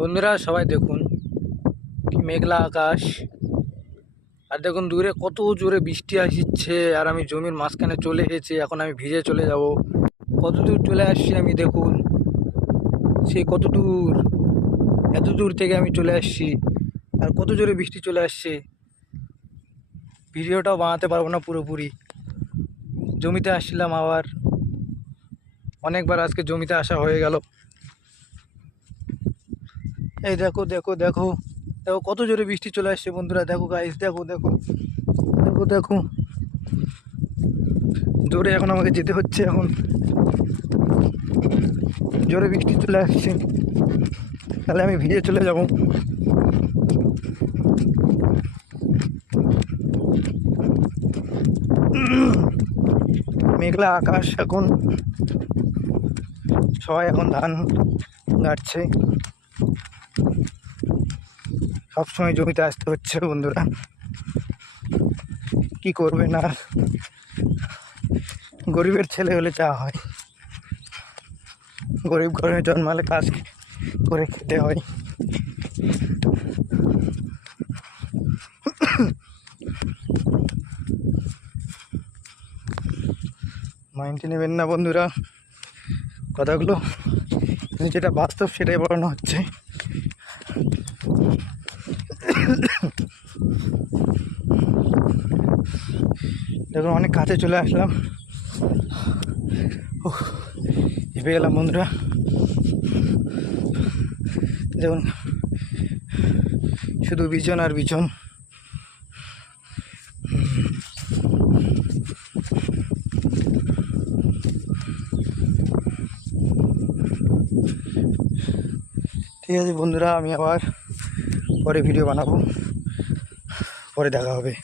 বন্ধুরা সবাই দেখুন কি মেঘলা আকাশ। আর দেখুন দূরে কত জোরে বৃষ্টি আসছে, আর আমি জমির মাঝখানে চলে এসেছি। এখন আমি ভিজে চলে যাব। কত দূর চলে আসছি আমি, দেখুন সেই কত দূর, এত দূর থেকে আমি চলে আসছি। আর কত জোরে বৃষ্টি চলে আসছে, ভিডিওটাও বানাতে পারবো না পুরোপুরি। জমিতে আসছিলাম আবার, অনেকবার আজকে জমিতে আসা হয়ে গেল। এই দেখো দেখো দেখো দেখো কত জোরে বৃষ্টি চলে আসছে বন্ধুরা। দেখো গাইস, দেখো দেখো দেখো দেখো জোরে এখন আমাকে যেতে হচ্ছে। এখন জোরে বৃষ্টি চলে আসছে, তাহলে আমি ভিজে চলে যাব। মেঘলা আকাশ এখন, সবাই এখন ধান গাড়ছে। সবসময় জমিতে আসতে হচ্ছে বন্ধুরা, কি করবে না, গরিবের ছেলে হলে যা হয়। গরিব ঘরে জন্মালে কাজ করে খেতে হয়। মাইন্ডে নেবেন না বন্ধুরা কথাগুলো, কিন্তু যেটা বাস্তব সেটাই বলানো হচ্ছে। দেখুন অনেক কাছে চলে আসলাম, হেঁপে গেলাম বন্ধুরা। দেখুন শুধু বিজন আর বিজন। ঠিক আছে বন্ধুরা, আমি আবার পরে ভিডিও বানাবো, পরে দেখা হবে।